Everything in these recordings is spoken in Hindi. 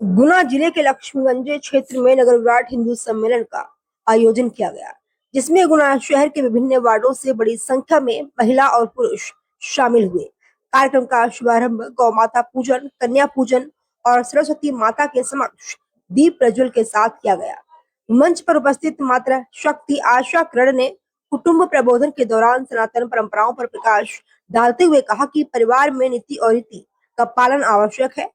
गुना जिले के लक्ष्मीगंज क्षेत्र में नगर विराट हिंदू सम्मेलन का आयोजन किया गया, जिसमें गुना शहर के विभिन्न वार्डों से बड़ी संख्या में महिला और पुरुष शामिल हुए। कार्यक्रम का शुभारंभ गौ माता पूजन, कन्या पूजन और सरस्वती माता के समक्ष दीप प्रज्वल के साथ किया गया। मंच पर उपस्थित माता शक्ति आशा करण ने कुटुंब प्रबोधन के दौरान सनातन परंपराओं पर प्रकाश डालते हुए कहा कि परिवार में नीति और रीति का पालन आवश्यक है।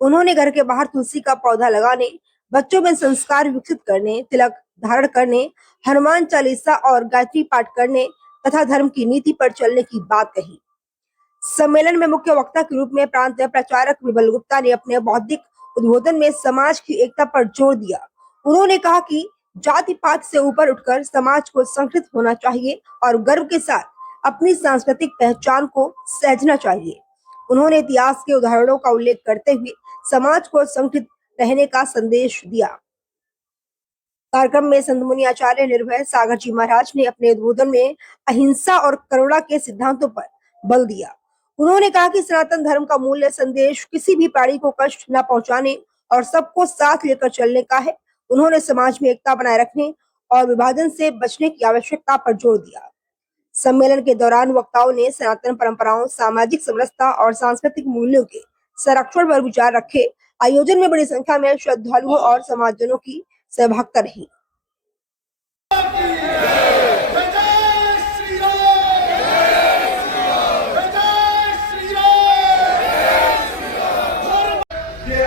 उन्होंने घर के बाहर तुलसी का पौधा लगाने, बच्चों में संस्कार विकसित करने, तिलक धारण करने, हनुमान चालीसा और गायत्री पाठ करने तथा धर्म की नीति पर चलने की बात कही। सम्मेलन में मुख्य वक्ता के रूप में प्रांत प्रचारक विमल गुप्ता ने अपने बौद्धिक उद्बोधन में समाज की एकता पर जोर दिया। उन्होंने कहा कि जाति पात से ऊपर उठकर समाज को संगठित होना चाहिए और गर्व के साथ अपनी सांस्कृतिक पहचान को सहेजना चाहिए। उन्होंने इतिहास के उदाहरणों का उल्लेख करते हुए समाज को संगठित रहने का संदेश दिया। कार्यक्रम में संत मुनि आचार्य निर्भय सागर जी महाराज ने अपने उद्बोधन में अहिंसा और करुणा के सिद्धांतों पर बल दिया। उन्होंने कहा कि सनातन धर्म का मूल्य संदेश किसी भी प्राणी को कष्ट न पहुंचाने और सबको साथ लेकर चलने का है। उन्होंने समाज में एकता बनाए रखने और विभाजन से बचने की आवश्यकता पर जोर दिया। सम्मेलन के दौरान वक्ताओं ने सनातन परंपराओं, सामाजिक समरसता और सांस्कृतिक मूल्यों के संरक्षण पर विचार रखे। आयोजन में बड़ी संख्या में श्रद्धालुओं और समाजजनों की सहभागिता रही।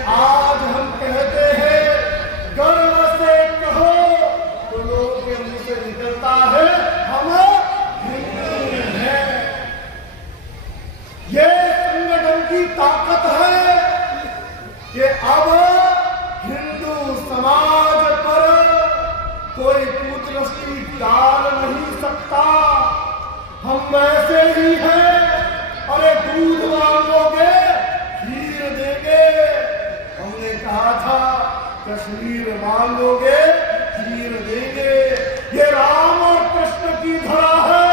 आज हम कहते हैं गर्व से कहो तो लोगों के मुंह से निकलता है हम हिंदू हैं। ये संगठन की ताकत है कि अब हिंदू समाज पर कोई कुदृष्टि डाल नहीं सकता। हम वैसे ही हैं। अरे दूध मांगोगे खीर देंगे। हमने कहा था कश्मीर मांगोगे खीर देंगे। ये राम और कृष्ण की धरा है।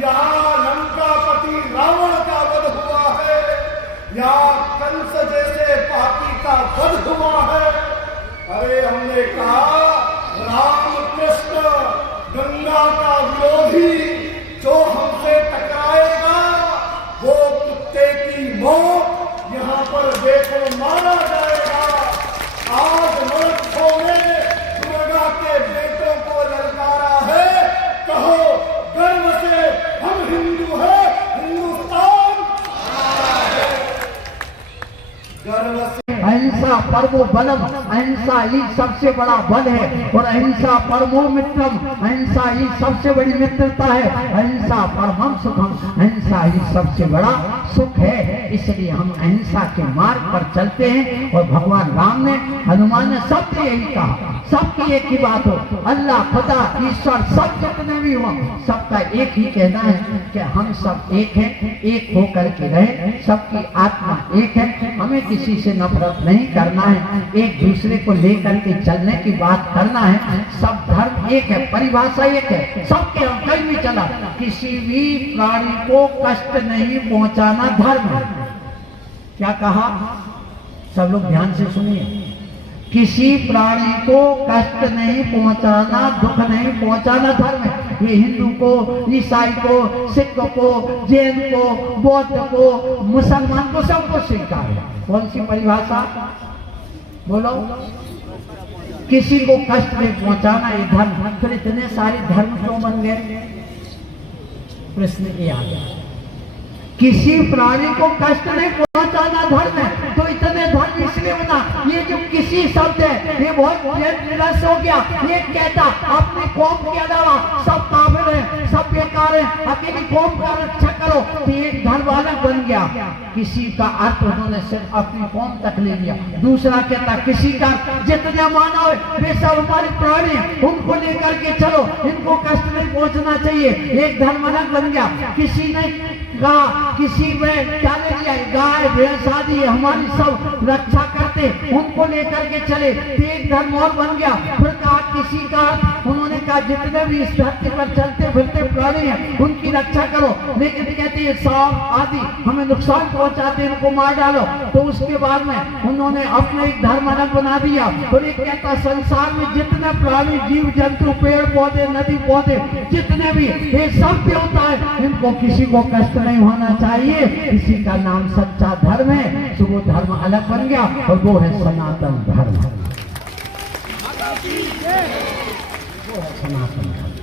यहाँ लंकापति रावण का वध हुआ है। यहाँ कंस जैसे पापी का वध हुआ है। अरे हमने कहा राम कृष्ण गंगा का विरोधी जो हमसे टकराएगा वो कुत्ते की मौत यहाँ पर देखो मारा जाएगा। आज मरक्खों ने दुर्गा के बेटों को ललकारा है। कहो गर्व से हम हिंदू हैं, हिंदुस्तान गर्व से। अहिंसा परमो बलम, अहिंसा ही सबसे बड़ा बल है और अहिंसा परमो मित्रम, अहिंसा ही सबसे बड़ी मित्रता है। अहिंसा परमम सुखम, अहिंसा ही सबसे बड़ा सुख है। इसलिए हम अहिंसा के मार्ग पर चलते हैं और भगवान राम ने, हनुमान ने सबसे यही कहा, सबकी एक ही बात हो, अल्लाह खुदा ईश्वर सब जितने भी हो सबका एक ही कहना है कि हम सब एक हैं, एक होकर के रहे, सबकी आत्मा एक है। हमें किसी से नफरत नहीं करना है, एक दूसरे को लेकर के चलने की बात करना है। सब धर्म एक है, परिभाषा एक है, सबके हम कहीं भी चला, किसी भी प्राणी को कष्ट नहीं पहुंचाना धर्म है। क्या कहा? सब लोग ध्यान से सुनिए। किसी प्राणी को कष्ट नहीं पहुंचाना, दुख नहीं पहुंचाना धर्म है। ये हिंदू को, ईसाई को, सिख को, जैन को, बौद्ध को, मुसलमान को, सबको स्वीकार है। कौन सी परिभाषा बोलो? किसी को कष्ट नहीं पहुंचाना ये धर्म। फिर इतने सारे धर्म क्यों बन गए? प्रश्न ये आ गया। किसी प्राणी को कष्ट नहीं पहुंचाना धर्म है, तो इतने धर्म इसलिए बना। ये जो किसी शब्द है ये बहुत निरस हो गया। ये कहता अपनी कौम के अलावा सब काबिल है, सब बेकार है, अकेली कौम का रक्षा करो, तो एक धर्म अलग बन गया। किसी का अर्थ उन्होंने सिर्फ अपनी कौम तक ले लिया। दूसरा कहता किसी का जितने मानव है वे सब हमारे प्राणी है, उनको लेकर के चलो, इनको कष्ट नहीं पहुंचना चाहिए। एक धर्म अलग बन गया। किसी ने कहा किसी में क्या ले लिया, गाय भैंस आदि हमारी सब रक्षा करते, उनको लेकर के चले, एक धर्म और बन गया। फिर कहा किसी का, उन्होंने कहा जितने भी इस धरती पर चलते फिरते प्राणी हैं उनकी रक्षा करो, लेकिन कहते हैं सांप आदि हमें नुकसान पहुंचाते हैं, उनको मार डालो। तो उसके बाद में उन्होंने अपना एक धर्म अलग बना दिया और एक कहता संसार में जितने प्राणी जीव जंतु पेड़ पौधे नदी पौधे जितने भी ये सब देवता है, इनको किसी को कष्ट नहीं होना चाहिए। इसी का नाम सच्चा धर्म है। तो वो धर्म अलग बन गया और वो है सनातन धर्म। वो है सनातन धर्म।